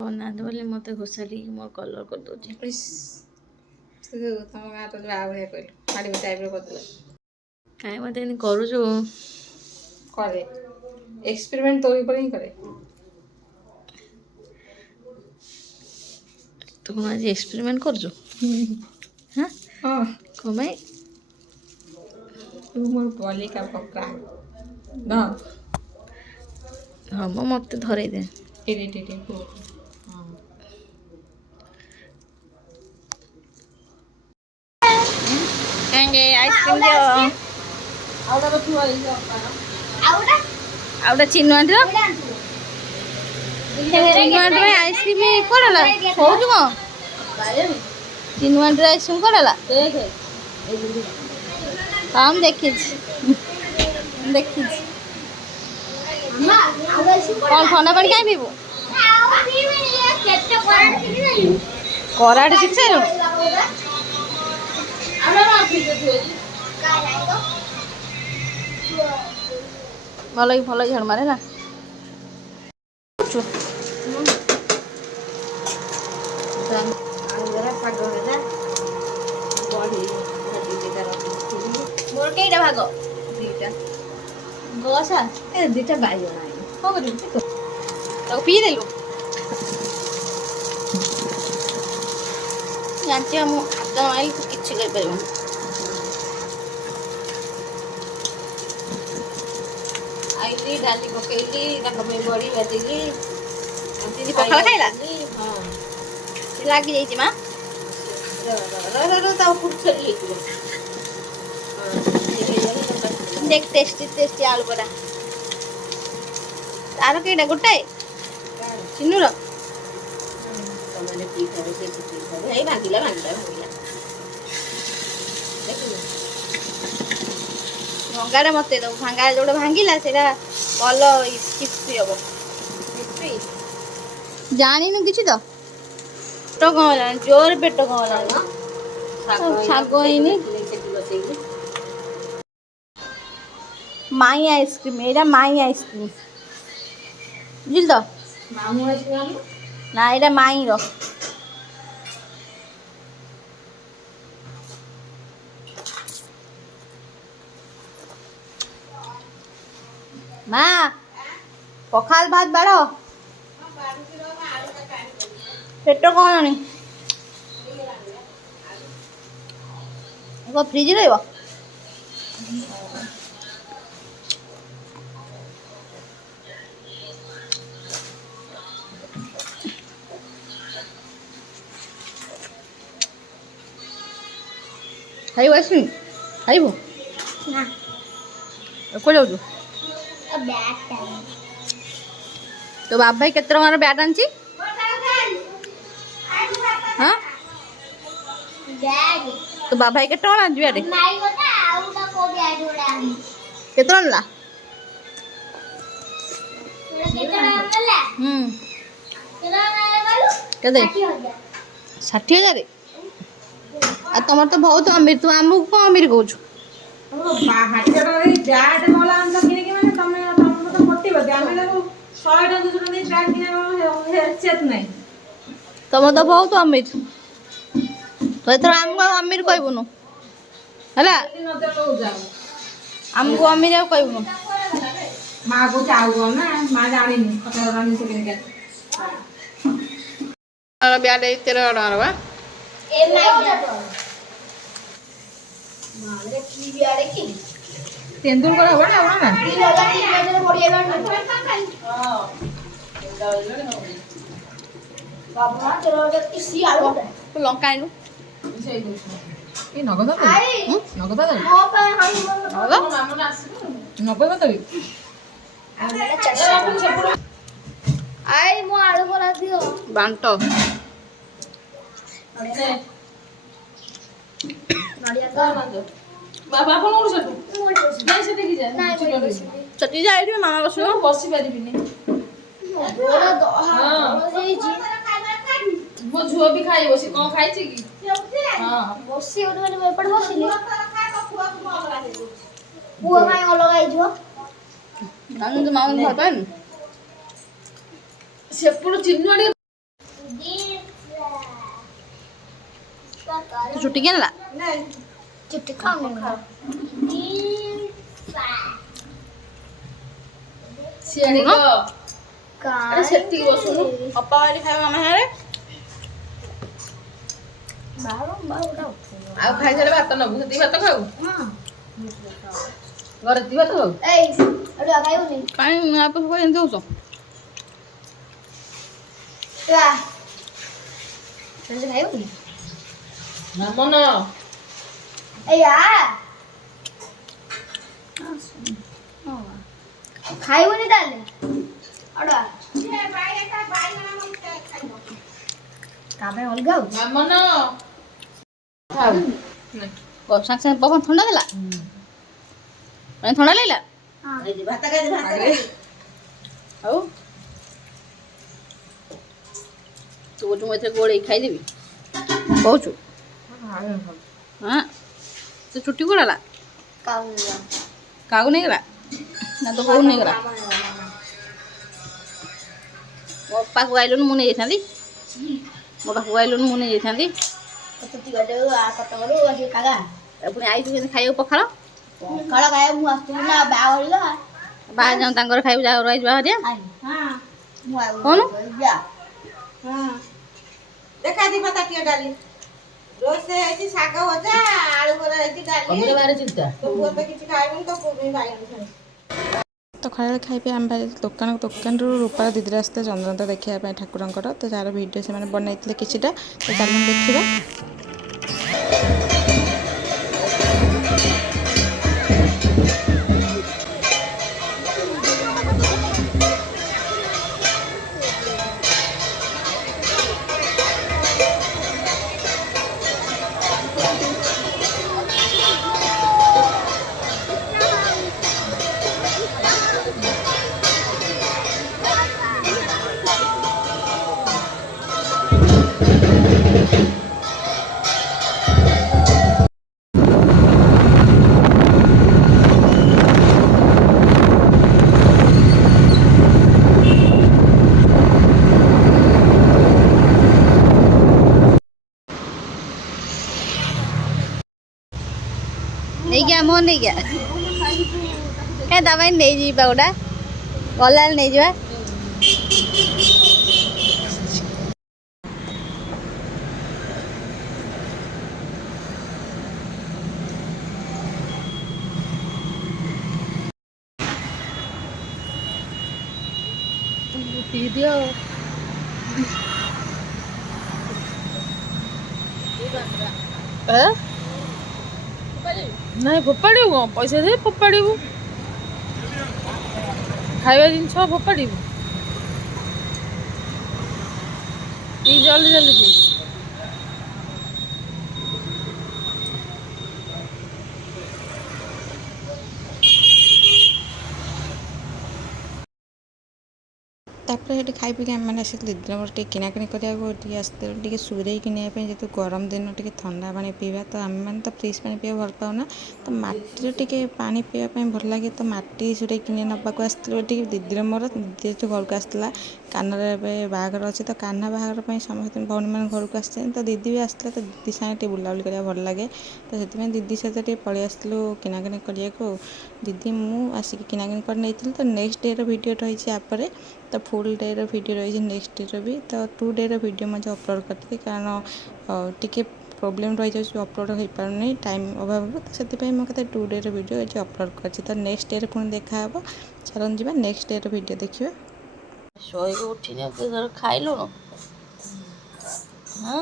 ବନାନ୍ତୁ ବୋଲି ମୋତେ ଘୋଷାରିକି ମୋ କଲର୍ କରିଦେଉଛି। ତମ ଗାଁ ତ ବାହା ଭଳିଆ କହିଲୁ ମାଡ଼ିବି ଟାଇପ୍ର କରିଦେଲା। କାହିଁ ମୋତେ ଏମିତି କରୁଛୁ? କରେ ଏକ୍ସପେରିମେଣ୍ଟ ତୋ ଉପରେ ହିଁ କରେ। ତୁ କ'ଣ ଆଜି ଏକ୍ସପେରିମେଣ୍ଟ କରୁଛୁ? ହାଁ ହଁ କ'ଣ ପାଇଁ? ତୁ ମୋର ବଲିକା ପକ୍କା ଧ ହଁ ମ ମୋତେ ଧରେଇ ଦେ। ଏଇଠି ହଁ କାହିଁକି ଆଇସ୍କ୍ରିମ୍ ଦିଅ। ଆଉ ଗୋଟେ ଚିନୁ ଆଣ୍ଟିର ପାଇଁ ଆଇସ୍କ୍ରିମ୍ କୁଆଡ଼େ ହେଲା? ଶୋଉଛୁ କ'ଣ? ଚିନୁ ଆଣ୍ଟିର ଆଇସ୍କ୍ରିମ୍ କୁଆଡ଼େ ହେଲା? ହଁ ମୁଁ ଦେଖିଛି କ'ଣ ଥଣ୍ଡା ପାଣି କାହିଁ ପିଇବୁ? କରାଟେ ଶିଖି ସାରିଲୁଣି? ଭଲ ଝାଡୁ ମାରେ ନା। ମୋର କେଇଟା ଭାଗ? ଦିଟା ଗସା ଦିଟା ବାଇଗଣ କ'ଣ କରିବୁ? ତାକୁ ପିଇଦେଲୁ? ଜାଣିଛ ମୁଁ ହାତ ମାଇଲି ତୁ କିଛି କରିପାରିବୁନି। ଆଇଲି ଡାଲି ପକେଇଲି ତାଙ୍କ ପାଇଁ ବଡ଼ି ଭାଜିଲି। ଦିଦି ପଖାଳ ଖାଇଲା? ହଁ ଲାଗିଯାଇଛି ମା। ତା ଉପରୁ ଛେଲି ହେଇଯିବ। देख टेस्टी टेस्टी आलू बड़ा तार केटा गोटाए चिन्नुर भंगाटा मत दो भांगा जो भांगिला से भल क्रिस्पी हम जानी कि तो पेट कौन जोर पेट कौन शाग माई आइसक्रीम एटा माई आइसक्रीम बुझल तो ना एटा माई रो माँ पखाल भात बाड़ पेट कौन नहीं फ्रिज रहा खाइबो आइसक्रीम खाइबो ना को जाऊ तो बाप भाई केते टंकार बैट आनची हाँ तो बाप भाई केते टंका आनची बैट केते आनला केते 60,000 आ तुम तो बहुत अमीर तू आमको कौन अमीर कहू तुम तो बहुत अमीर तो एथर आमको अमीर कहबुनु है आमको अमीर आ कहबुनु माँ को चाहूँ ना माँ जानी ब्याड 13 टका बा तेंदुलकर हो ना लंका आनु नगद बांट बाबा कौन चटी जाए मामा बस बसी पारि मो झुआ भी खाई बसी कौन खाई कि हां बसी ओटे माने एपट बसिली बुआ माय अलग आई जो नानु तो मामा घर पान सेपड़ चिन्नु ଛୁଟି କିଏ ନେଲା? ଚୁଟି ଖାଉନି ସିଆଡେ ଶୁଣ। ଆରେ ସେତିକି ବସୁନୁ ଅପା ବାଡ଼ି ଖାଇବା ଆମ ସାଙ୍ଗରେ। ଆଉ ଖାଇସାରିଲେ ଭାତ ନବୁ ସେତିକି ଭାତ ଖାଉ ଘରେ ସେତିକି ଭାତ ଖାଉ କାଇଁ ନୂଆ ପୋଷକ ଏମିତି ହଉଛ? ଖାଇବୁନି ମାମନ ଖାଇବୁନି ତାହେଲେ ଅଲଗା ମାମନ ଖାଉ ସାଙ୍ଗେ ସାଙ୍ଗେ ପବନ ଥଣ୍ଡା ଦେଲା? ମାନେ ଥଣ୍ଡା ଲାଗିଲା? ଆଉ ତୁ କହୁଛୁ ମୁଁ ଏଥିରେ ଗୋଳେଇକି ଖାଇଦେବି କହୁଛୁ? ହଁ ତୁ ଚୁଟି କୁଆଡ଼େ ଗଲା? କାହାକୁ ନେଇଗଲା ନା ତୋ ବୋଉ ନେଇଗଲା? ମୋ ପାଖକୁ ଆଇଲୁନୁ ମୁଁ ନେଇଯାଇଥାନ୍ତି। ମୋ ପାଖକୁ ଆଇଲୁନୁ ମୁଁ ନେଇଯାଇଥାନ୍ତି। ପୁଣି ଆଇଛୁ କେମିତି ଖାଇବାକୁ ପଖାଳ? ବାହା ଯାଉ ତାଙ୍କର ଖାଇବୁ ଯାଉ ରହିଛୁ ବାହାରିଆ କହୁନୁ? ଦେଖାଯିବ ତାଟିଆ ଡାଲି ରୋଷେଇ ହେଇଛି, ଶାଗ ଭଜା, ଆଳୁ ଭଜା ହେଇଛି, ଡାଲି। ତୋ ପୁଅ ତ କିଛି ଖାଇବନି, ତୋ ପୁଅ ପାଇଁ ବାଇଗଣ ଖାଇବ। ତ ଖରାବେଳେ ଖାଇବେ ଆମେ ଦୋକାନରୁ ରୂପାର ଦିଦିର ଆସିଥିଲେ ଚନ୍ଦ୍ରନ୍ତ ଦେଖିବା ପାଇଁ ଠାକୁରଙ୍କର। ତ ଯାହାର ଭିଡ଼ିଓ ସେମାନେ ବନାଇଥିଲେ କିଛିଟା, ତ ଚାଲୁନ ଦେଖିବା। ନେଇକି ଆମ ନେଇକି ଏ ତା ପାଇଁ ନେଇଯିବି ପା ଗୋଟା ଗଲାବେଳେ ନେଇଯିବା। ଦିଅ ନାଇଁ ଫୋପାଡ଼ିବୁ କଣ? ପଇସା ଦେଇ ଫୋପାଡ଼ିବୁ? ଖାଇବା ଜିନିଷ ଫୋପାଡ଼ିବୁ? ଜଲ୍ଦି ଜଲ୍ଦି ପିଇ। ତାପରେ ସେଠି ଖାଇ ପିଇକି ଆମେମାନେ ଆସିଥିଲେ ଦିଦିର ମୋର ଟିକେ କିଣାକିଣି କରିବାକୁ ଟିକେ ଆସିଥିଲୁ ଟିକେ ସୁରେଇ କିଣିବା ପାଇଁ, ଯେହେତୁ ଗରମ ଦିନ ଟିକେ ଥଣ୍ଡା ପାଣି ପିଇବା। ତ ଆମେମାନେ ତ ଫ୍ରିଜ୍ ପାଣି ପିଇବାକୁ ଭଲ ପାଉନା, ତ ମାଟିରେ ଟିକେ ପାଣି ପିଇବା ପାଇଁ ଭଲ ଲାଗେ। ତ ମାଟି ସୁରେଇ କିଣି ନେବାକୁ ଆସିଥିଲୁ ଏଠିକି ଦିଦିର ମୋର। ଦିଦି ଯେହେତୁ ଘରକୁ ଆସିଥିଲା, କାହ୍ନାର ଏବେ ବାହାଘର ଅଛି, ତ କାହ୍ନା ବାହାଘର ପାଇଁ ସମସ୍ତେ ଭଉଣୀମାନେ ଘରକୁ ଆସିଛନ୍ତି। ତ ଦିଦି ବି ଆସିଥିଲା, ତ ଦିଦି ସାଙ୍ଗେ ଟିକେ ବୁଲାବୁଲି କରିବାକୁ ଭଲ ଲାଗେ। ତ ସେଥିପାଇଁ ଦିଦି ସହିତ ଟିକେ ପଳେଇ ଆସିଥିଲୁ କିଣାକିଣି କରିବାକୁ। ଦିଦି ମୁଁ ଆସିକି କିଣାକିଣି କରି ନେଇଥିଲି। ତ ନେକ୍ସଟ ଡେର ଭିଡ଼ିଓ ରହିଛି ଆପରେ, ତ ଫୁଲ୍ ଡେର ଭିଡ଼ିଓ ରହିଛି ନେକ୍ସଟ ଡେର ବି। ତ 2 ଡେର ଭିଡ଼ିଓ ମଧ୍ୟ ଅପଲୋଡ଼ କରିଥିଲି, କାରଣ ଟିକେ ପ୍ରୋବ୍ଲେମ୍ ରହିଯାଉଛି, ଅପଲୋଡ଼ ହୋଇପାରୁନି ଟାଇମ୍ ଅଭାବରୁ। ତ ସେଥିପାଇଁ ମୋ କଥା 2 ଡେର ଭିଡ଼ିଓ ଏଠି ଅପଲୋଡ଼ କରିଛି। ତ ନେକ୍ସଟ ଡେରେ ପୁଣି ଦେଖାହେବ। ଚାଲନ୍ତୁ ଯିବା ନେକ୍ସଟ ଡେର ଭିଡ଼ିଓ ଦେଖିବା। ଶୋଇକି ଉଠିନି ତୋର ଖାଇଲୁଣୁ? ହଁ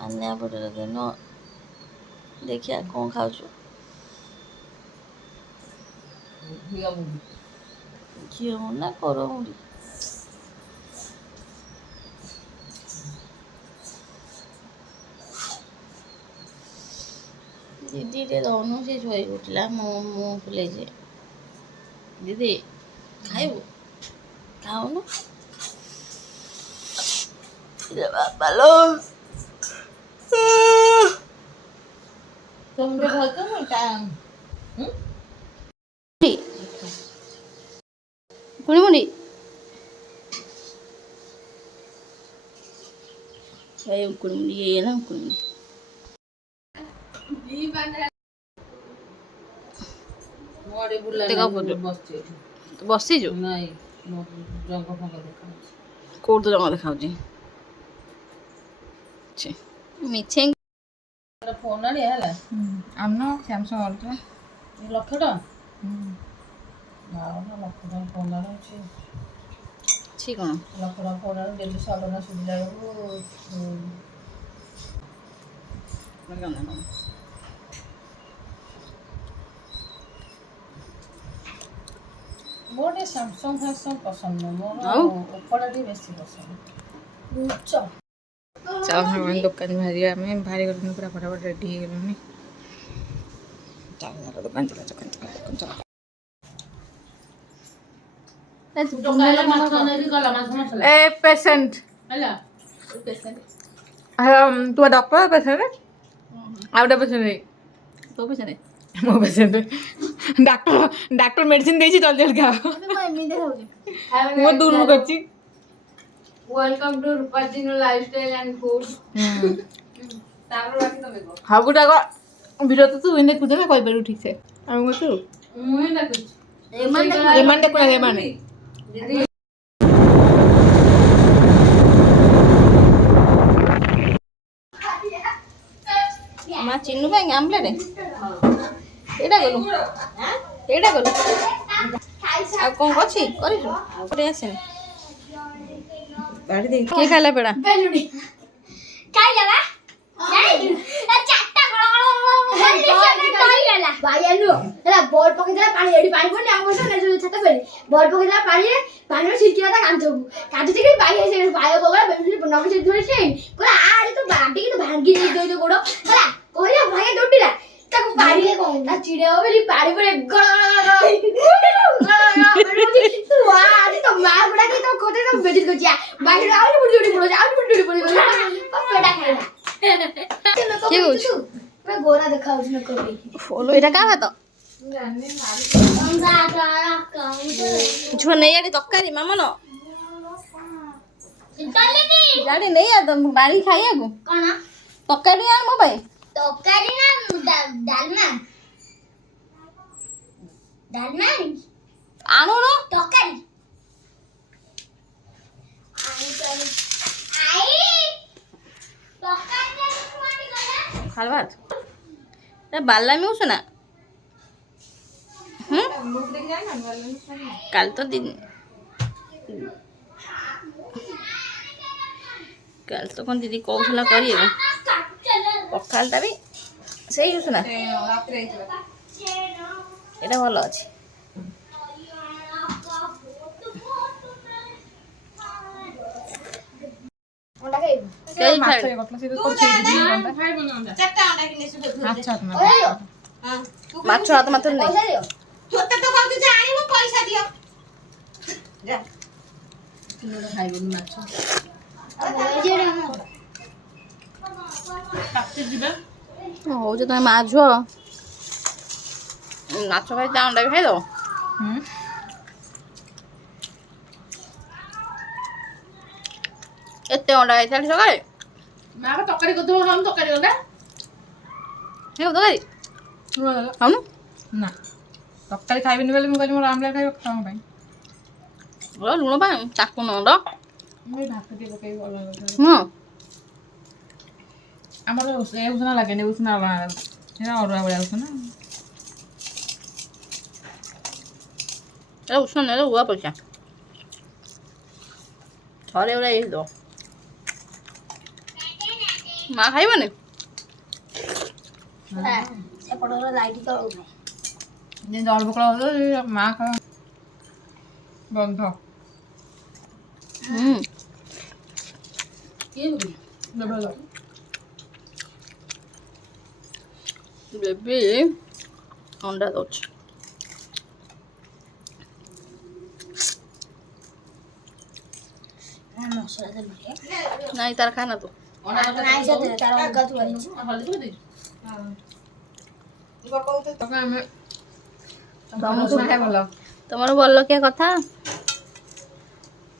ମାନିଆ ପଟରେ ଦିନ ଦେଖିଆ କ'ଣ ଖାଉଛୁ? ଘିଅ ମୁଢ଼ି ନା କୋର ମୁଢ଼ି? ଦିଦି ଟିକେ ଦଉନୁ, ସେ ଶୋଇକି ଉଠିଲା ମୁଁ ଫୁଲେଇଛି। ଦିଦି ଖାଇବୁ? ଖାଉନୁ ବାପାଲୋ। ତମେ ଭଲ ପୁଣି ମୁଣ୍ଡି এই উকুড়ি ইয়ে না উকুড়ি ମୋଡି ବୁଲା ଦେଖ ପଡୁ। ବସିଛି ଏଠି ତୁ ବସିଛୁ ନାଇଁ ମୋ ଜଙ୍ଗ ଫଙ୍ଗ ଦେଖାଉଛି କୋଉଠି ତ ଜମା ଦେଖାଉଛି ମିଛେ ଫୋନ ଆଣିଆ ହେଲା ଆଣୁନ ସ୍ୟାମସଙ୍ଗ ଅଲ୍ଟ୍ରା ଲକ୍ଷ ଟଙ୍କା ନା ଲକ୍ଷ ଟଙ୍କା ଫୋନ ଆଣୁଛି ଅଛି କ'ଣ ଲକ୍ଷ ଟଙ୍କା ଫୋନ ଆଣୁ ଡେଲି ସାଲନା ସୁବିଧା ବେଳକୁ ମୋର ଟିକେ ସାମସଙ୍ଗ ଫ୍ୟାମସଙ୍ଗ ପସନ୍ଦ ନୁହଁ ଆଉ? ମୋର ଓପୋଟା ଟିକେ ବେଶୀ ପସନ୍ଦ ବୁଝଛ ଚାଲ ସାଙ୍ଗମାନେ ଦୋକାନ ବାହାରିବା ଆମେ ବାହାରି ଗଲୁଣି ପୁରା ଫଟାଫଟ ରେଡ଼ି ହେଇଗଲୁଣି ଚାଲ ଦୋକାନ ଚାଲ ଦୋକାନ ଚାଲ ମାଛ ନେଇକି ଗଲା ମାଛ ମସଲା ए पेशेंट ହେଲା तू डॉक्टर पेशेंट आउट पेशेंट है ତୋ ପଇସା ନାହିଁ मो पेशेंट डॉक्टर डॉक्टर मेडिसिन देछि जल्दी जल्दी खाओ ଏମିତି ହଉଛି मो दूर करछि वेलकम टू रूपाजिनो लाइफस्टाइल एंड फूड तापर बाकी तमे को हाबुटा को वीडियो तो तू इने कुदे ना कहि परु ठीक से आ मो तू मुई ना कुछ एमान देखो ना एमान ମା ଚିନୁ ପାଇଁ ଆମ୍ଲେଟ୍ ଏଇଟା ଗଲୁ ଏଇଟା ଗଲୁ ଆଉ କ'ଣ ଅଛି କରିଛୁ ଗୋଟେ ଆସେନି बाड़ी दे କିଏ ଖାଇଲା ପେଡ଼ା बेलुडी काय जाला जाई चारटा गळ भाई आलू ହେଲା ବଲ୍ ପକେଇଦେଲା ପାଣି ଏଠି ପାଣି ପଡନି ଆମ ବର୍ଷ ନେଜୁ ଛାତ ପେଲି ବଲ୍ ପକେଇଦେଲା ପାଣିରେ ଛିଟିଲା ତା କାଞ୍ଚକୁ ଟିକେ ବାଇ ଆସି ବାୟ ପଗଲା ବେଲୁଡ଼ି ନକି ଛିଟି ଧରି ଛେଇ କହିଲା ଆରେ ତୁ ବାଡି କି ଭାଙ୍ଗି ଦେଇ ଦେ ଗୋଡ ହେଲା କହିଲା ଭାଇ ଦୌଡ଼ିଲା ତାକୁ ପାଣିରେ ତା ଚିଡେବ ବୋଲି ପାଣି ପରେ ତୁ ଆଜି ତ ମା ବୁଡା କି ତ ଖୋଟେ ତ ବେଜିତ କରିଆ ବାଇରେ ଆଉରି ବୁଡି ପଡି ପେଡା ଖାଇଲା କିଏ କହୁଛୁ ପୁରା ଗୋରା ଦେଖାଉଛି ନ କବି ଫଲୋ ଏଇଟା କାହା ଭାତ ଝୁଅ ନେଇ ଆଡେ ତରକାରୀ ମାମନ ଗାଡି ନେଇ ଆ ବାড়ି ଖାଇବାକୁ କଣ ତରକାରୀ ଆଣ ମୋ ପାଇଁ ତରକାରୀ ନା ଡାଲମା ଡାଲମା ଆଣୁନ ତରକାରୀ ଖାଇବା এটা বাল্লামি হচ্ছে না হুম কাল তো দিন কাল তো কোন দিদি কৌশলা করি পখালটা বি সেই হচ্ছে না এটা ভালো আছে କେହି ଖାଇବେ ଚାରିଟା ଅଣ୍ଡା କିନେ अच्छा ମାଛ ହାତ ମାତ୍ର ନେଇ ତୋତେ ତ କହୁଛୁ ଯେ ଆଣିବୁ ପଇସା ଦିଅ ଯା ଖାଇବୁନି ମାଛ କାଟି ଯିବା ହଉଛି ତମେ ମା ଝୁଅ ମାଛ ଖାଇ ତା ଅଣ୍ଡା ବି ଖାଇଦବ ଏତେ ଅଣ୍ଡା ଖାଇଥାନ୍ତି ସକାଳେ ମା ତରକାରୀ କରିଦେବ ଖାଉନୁ ତରକାରୀ ଅଣ୍ଡା ହେ ତରକାରୀ ଖାଉନୁ ना तरकारी खाइबिनी बोली मुझे मोर आमलेट खाइब खाओ भाई ଲୁଣ ପାଇଁ ତାକୁ ନଣ୍ଡ मुझे भात के पकाई अलग ହଁ ଆମର ଏ ଉଷୁନା ଲାଗେନି ଉଷୁନା ଅଲଗା ଏଟା ଅରୁଆ ଭଳିଆ ଉଷୁନା ଏଟା ଉଷୁନା ନେଲେ ଉଆ ପଇସା ଥରେ ଗୁଡ଼ା ଇଏ ଦେବ ମା ଖାଇବନି ଏପଟର ଲାଇଟ୍ ତଳକୁ ଯେ ଜଳ ପକଳ ହଉ ମା ଖାଅ ବନ୍ଧ ବେବି ଅଣ୍ଡା ଦଉଛି ମସଲା ଦେଲୁ ନାଇଁ ତାର ଖାନା ତୁ ନାଇଁ ସେ ତାର ଅଲଗା ଥୁଆ ହେଇଛି ଆମେ ତମକୁ ଭଲ ତମର ଭଲ ଲଖିଆ କଥା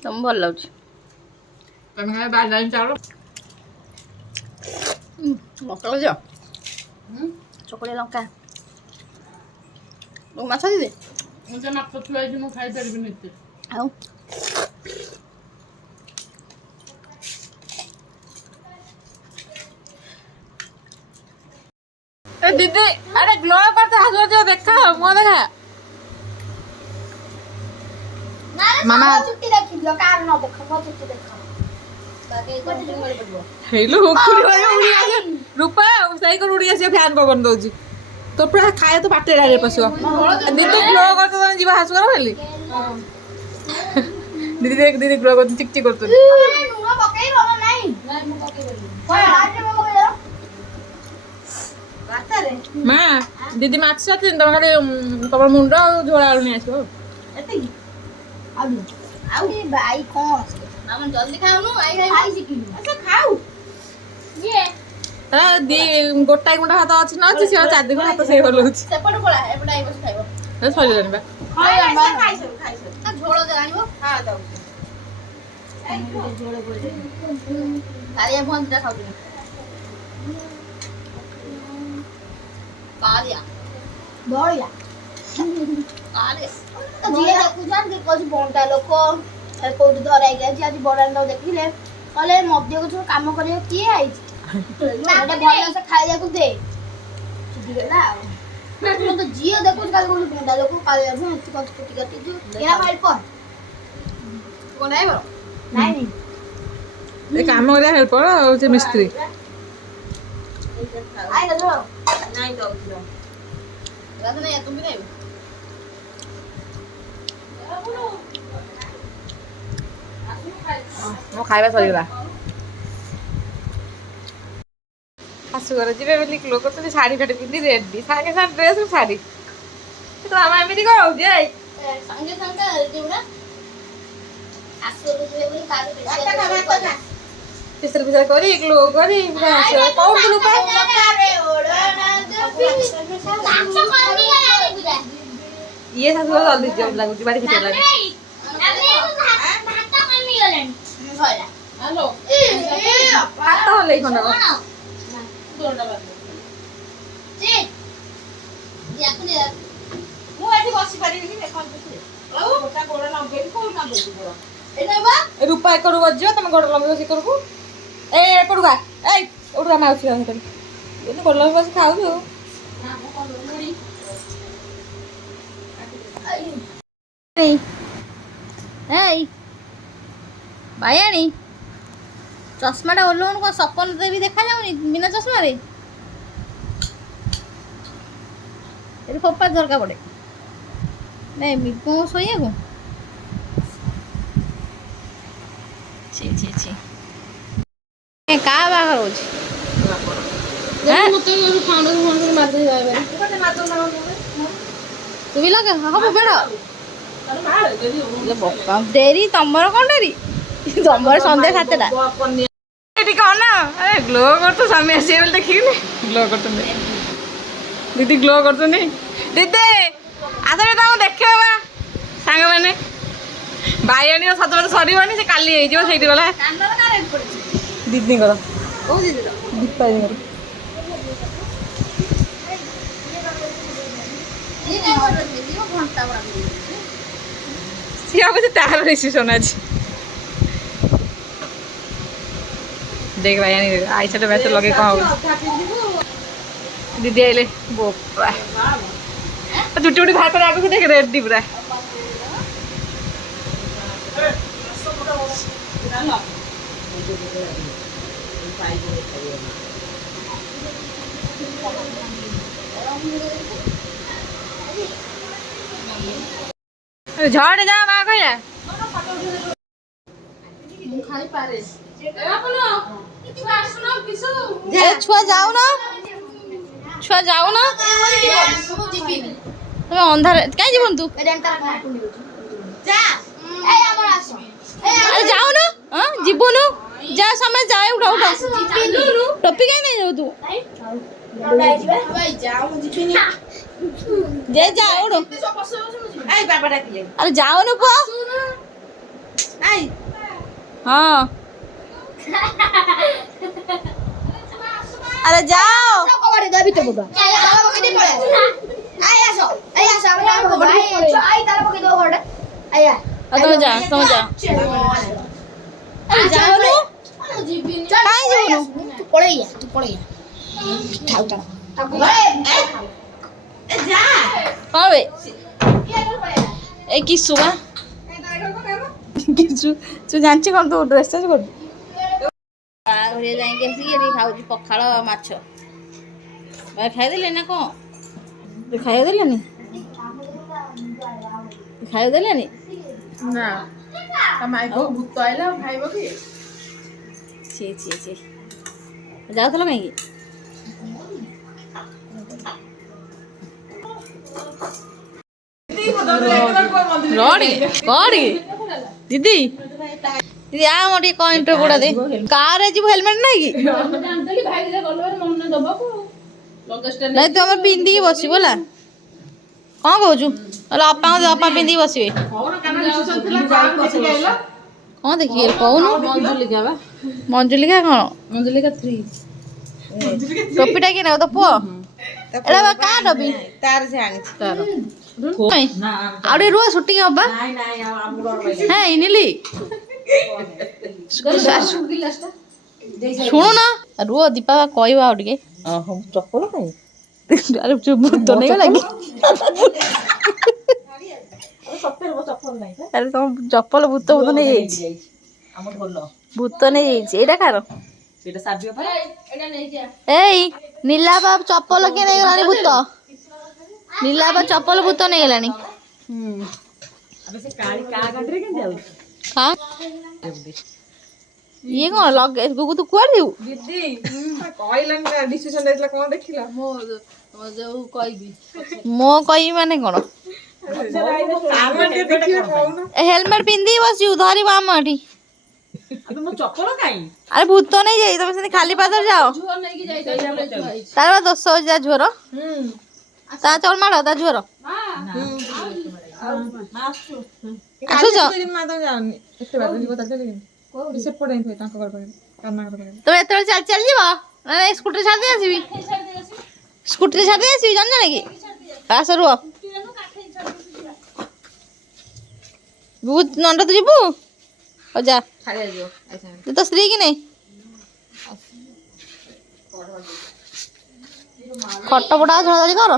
ତମକୁ ଭଲ ଲାଗୁଛି ତମେ ଖାଲି ବାଦାମ ଚାଉଳ ଲଙ୍କା ଲଜା ଚକଳିଆ ଲଙ୍କା ମାଛ ଦିଦି ମୁଁ ସେ ମାଛ ଥୁଆ ହେଇଛି ମୁଁ ଖାଇପାରିବିନି ଏତେ। ଆଉ ଏ ଦିଦି ଆରେ ଗ୍ଲୋ করতে হাসো যে দেখা মুখ দেখা ମାମା ଚୁଟି ଦେଖିଦିଅ କାର ନ ଦେଖ ମୋ ଚୁଟି ଦେଖ ହେଇଲୋ ହୁକୁରି ଭାଇ ଉଡି ଆସିବ ରୂପା ସେଇ କରି ଉଡି ଆସିବ ଫ୍ୟାନ ପବନ ଦଉଛି ତ ପୁରା ଖାଏ ତ ପାଟିରେ ଡାଇରେକ୍ଟ ପଶିବ ଦିଦି ଗ୍ଲୋ করতে ତମେ ଯିବା ହାସୁ କର ବୋଲି ଦିଦି ଦେখ ଦିଦି ଗ୍ଲୋ করতে ଚିକ ଚିକ କରୁଛନ୍ତି ଲୁଣ ପକେଇ ଭଲ ନାହିଁ ମୁଁ ପକେଇ ଭାତରେ ମା ଦିଦି ମାଛ ସାଥିନି ତମ ଖାଲି ତମର ମୁଣ୍ଡ ଆଉ ଝୋଳ ଆଳୁ ନେଇ ଆସିବ ଏତିକି ଆଉ ବାଇ କଣ ଅଛି ଆମେ ଜଲ୍ଦି ଖାଉନୁ ଆଇ ଖାଇ ଶିଖିଲୁ ଆଚ୍ଛା ଖାଉ ଇଏ ଦି ଗୋଟାଏ ଗୁଣ୍ଡା ଭାତ ଅଛି ନା ଅଛି ସେ ଆଉ 4 ଦିନ ଭାତ ସେଇ ଭଲ ହଉଛି ସେପଟେ ପଳା ଏପଟେ ଆଇ ବସି ଖାଇବ ସରିଲାଣି ବା ଖାଇସାରୁ ଖାଇସାରୁ ଝୋଳ ଜାଣିବ ହଁ ଦଉଛି ଝୋଳ ପଡେ କାଳିଆ ଭଞ୍ଜିଟା ଖାଉଥିଲି କାଳିଆ ବଳିଆ କାଳିଆ ଯିଏ ଦେଖୁଛନ୍ତି କହୁଛି ବଣ୍ଡା ଲୋକ କୋଉଠି ଧରା ହେଇକି ଅଛି ଆଜି ବଡାଣ୍ଡ ଦେଖିଲେ କହିଲେ ମଦ୍ୟକୁ ସବୁ କାମ କରିବାକୁ କିଏ ଆଇଛି ଗୋଟେ ଭଲସେ ଖାଇବାକୁ ଦେ ଛୁଟିଗଲା ଆଉ ମୁଁ ତ ଝିଅ ଦେଖୁଛି କାଲି କହୁଛି ବଣ୍ଡା ଲୋକ କାଲି ଏଠି କଣ ଛୁଟି କାଟିଛୁ ଏହା ମାଇଲ କର କଣ ଆଇବ ନାଇଁ ଏ କାମ କରିବା ହେଲ୍ପର ଆଉ ସେ ମିସ୍ତ୍ରୀ ଆଇଲା ଧର ନାଇଁ ଦଉଛି ରାତ ନାଇଁ তুমি ନାଇଁ ମୋ ଖାଇବା ସରିଗଲା ଶାଶୁଘର ଯିବେ ବୋଲି ଲୋକ ତ ଶାଢ଼ୀ ଫାଟି ପିନ୍ଧି ରେଡି ସାଙ୍ଗେ ସାଙ୍ଗେ ଡ୍ରେସ୍ ଶାଢ଼ୀ ତ ଆମେ ଏମିତି କଣ ହଉଛି ଏଇ ସାଙ୍ଗେ ସାଙ୍ଗେ ଯୋଉଟା ଆସିବ ଯିବେ ବୋଲି କାଲି ଫିସର ଫିସର କରି ଗ୍ଲୋ କରି ପୁରା କହୁଥିଲୁ ପା ଇଏ ଶାଶୁଘର ଜଲ୍ଦି ଯିବ ଲାଗୁଛି ବାଡ଼ି ଫିଟେ ଲାଗୁଛି ହାତ ହଲେଇ ଖଣ୍ଡ ମୁଁ ଏଠି ବସି ପାରିବିନି ଦେଖନ୍ତୁ ଗୋଟା ଗୋଡ଼ ନଗେଇବି କୋଉ ନଗେଇବି ଗୋଡ଼ ରୂପା ଏକରୁ ବଜିବ ତମେ ଗୋଡ଼ ଲମ୍ବିବ ସେ କରକୁ ଏପଟକୁ ଏଇ ଏପଟକୁ ଆମେ ଆଉଛୁ ସେଠି ଗୋଡ଼ ଲମ୍ବି ବସି ଖାଉଛୁ ଏଇ ବାୟାଣୀ ଚଷମାଟା ଓହ୍ଲଉନୁ କ'ଣ ସପନ ଦେବି ଦେଖାଯାଉନି ବିନା ଚଷମାରେ ଏଠି ଫୋପା ଝରକା ପଡ଼େ ନାଇଁ କ'ଣ ଶୋଇବାକୁ କାହା ବାହାଘର ହଉଛି ତୁ ବି ଲଗା ହବ ବେଡ଼ ଡେରି ତମର କ'ଣ ଡେରି ତମର ସନ୍ଧ୍ୟା 7ଟା ଏଠି କ'ଣ ନା ଆରେ ଗ୍ଲୋ କରୁଛୁ ସ୍ୱାମୀ ଆସିବେ ବୋଲି ଦେଖିକିନି ଗ୍ଲୋ କରୁଛନ୍ତି ଦିଦି ଗ୍ଲୋ କରୁଛନ୍ତି ଦିଦି ଆସରେ ତାଙ୍କୁ ଦେଖିବ ବା ସାଙ୍ଗମାନେ ବାଇଗଣୀର ସଜବାଜ ସରିବନି ସେ କାଲି ହେଇଯିବ ସେଇଠି ଗଲା ଦିଦିଙ୍କର କୋଉ ଦିଦିର ଦୀପା ଦିଦିଙ୍କର ସିଏ ଭାବୁଛି ତାର ରିସିପସନ୍ ଅଛି देख भाई यानी आई साइड वैसे लगे कहाँ हो दीदी आइले बोपा चुटी उटी बाहर कर आगे देख रेडी पूरा झड़ जा माँ कहला खाई पारे छुआ जाओ ना তুমি ଅନ୍ଧାର କାଇଁ ଯିବୁନି ତୁ ଆରେ ଯାଉନୁ ଯିବୁନୁ ଯା ସମୟ ଯାଏ ଉଠ ଟୋପି କାଇଁ ନେଇ ଯାଉ ତୁ ଯେ ଯା ଉଠ ଆରେ ଯାଉନୁ ପୁଅ ହଁ আরে যাও কবারে দর ভিতর বড় তালা পকে দিয়ে পড়ে আই আসো আমি তালা পকে আই তালা পকে দাও ঘরটা আয়া তুমি যা আরে যাও নো কাই যাও তুই পড়ে যা ঠাউ ঠাউ যা হবে এই কি সুবা কিছু ତୁ ଜାଣିଛୁ କ'ଣ ତୁ ଡ୍ରେସ୍ ଚେଞ୍ଜ କରୁଛୁ ବାହାଘରିଆ ଯାଇକି ଆସିକି ଏଠି ଖାଉଛି ପଖାଳ ମାଛ ଭାଇ ଖାଇଦେଲେ ନା କ'ଣ ତୁ ଖାଇବାକୁ ଦେଲେନି ଖାଇବାକୁ ଦେଲେନି ନା ତା ମାଇକୁ ଭୂତ ଆଇଲା ଆଉ ଖାଇବ କି? ଛି ଯାଉଥିଲ କାହିଁକି ରଡ଼ି କଡ଼ି ଦିଦି ଦିଦି ଆ ମୋ ଟିକେ କ'ଣ ଇଣ୍ଟର ଗୋଡ଼ା ଦେ କାରରେ ଯିବୁ ହେଲମେଟ୍ ନାହିଁ କି ନାଇଁ ତୁ ଆମର ପିନ୍ଧିକି ବସିବୁ ହେଲା କ'ଣ କହୁଛୁ ହେଲେ ଅପା ପିନ୍ଧିକି ବସିବେ କ'ଣ ଦେଖିକି କହୁନୁ ମଞ୍ଜୁଲିକା କ'ଣ ମଞ୍ଜୁଲିକା 3 ଟୋପିଟା କିଏ ନେବ ତୋ ପୁଅ ଏଇଟା ବା କାହା ଟୋପି ତାର ସେ ଆଣିଛି ତାର ଆଉ ଟିକେ ରୁହ ସୁଟିଂ ହବା হ্যাঁ ইনিলি ଶୁଣୁ ନା ରୁହ ଦୀପା କହିବା ଆଉ ଟିକେ ଚପଲ ପାଇଁ ଆରେ ଭୂତ ନେଇଗଲା କି ଆରେ ତମ ଚପଲ ଭୂତ ନେଇଯାଇଛି ଭୂତ ନେଇଯାଇଛି ଏଇଟା କାହାର ଏଇ ନୀଲାବା ଚପଲ କିଏ ନେଇଗଲାଣି ଭୂତ ନୀଲାବା ଚପଲ ଭୂତ ନେଇଗଲାଣି ଇଏ କ'ଣ ଲଗେ ଗୁଗୁ ତୁ କୁଆଡେ ଯିବୁ ଦିଦି କହିଲାନି ଡିସିସନ ଦେଇଥିଲା କ'ଣ ଦେଖିଲା ଯୋଉ କହିବି ମୋ କହିବି ମାନେ କ'ଣ ହେଲମେଟ ପିନ୍ଧିକି ବସିବୁ ଧରିବ ଆମ ଏଠି ଚପଲ କାଇଁ ଆରେ ଭୂତ ନେଇଯାଇ ତମେ ସେମିତି ଖାଲି ପାଦରେ ଯାଅ ତାର ବା ଦୋଷ ହଉଛି ତା ଝୁଅର ତା ଚଳ ମାଡ଼ ତା ଝୁଅର ଆସୁଛ ତମେ ଏତେବେଳେ ଚାଲି ଚାଲି ଯିବ ନା ସ୍କୁଟିରେ ଛାଡ଼ି ଦେଇ ଆସିବି ସ୍କୁଟିରେ ଛାଡ଼ି ଦେଇ ଆସିବି ଜାଣିଛ କି ଆସ ରୁହ ବହୁତ ନଣ୍ଡ ତୁ ଯିବୁ ହଉ ଯା ତୁ ତ ସ୍ତ୍ରୀ କି ନେଇ ଖଟ ପଟା ଝଡ଼ାଝଡ଼ି କର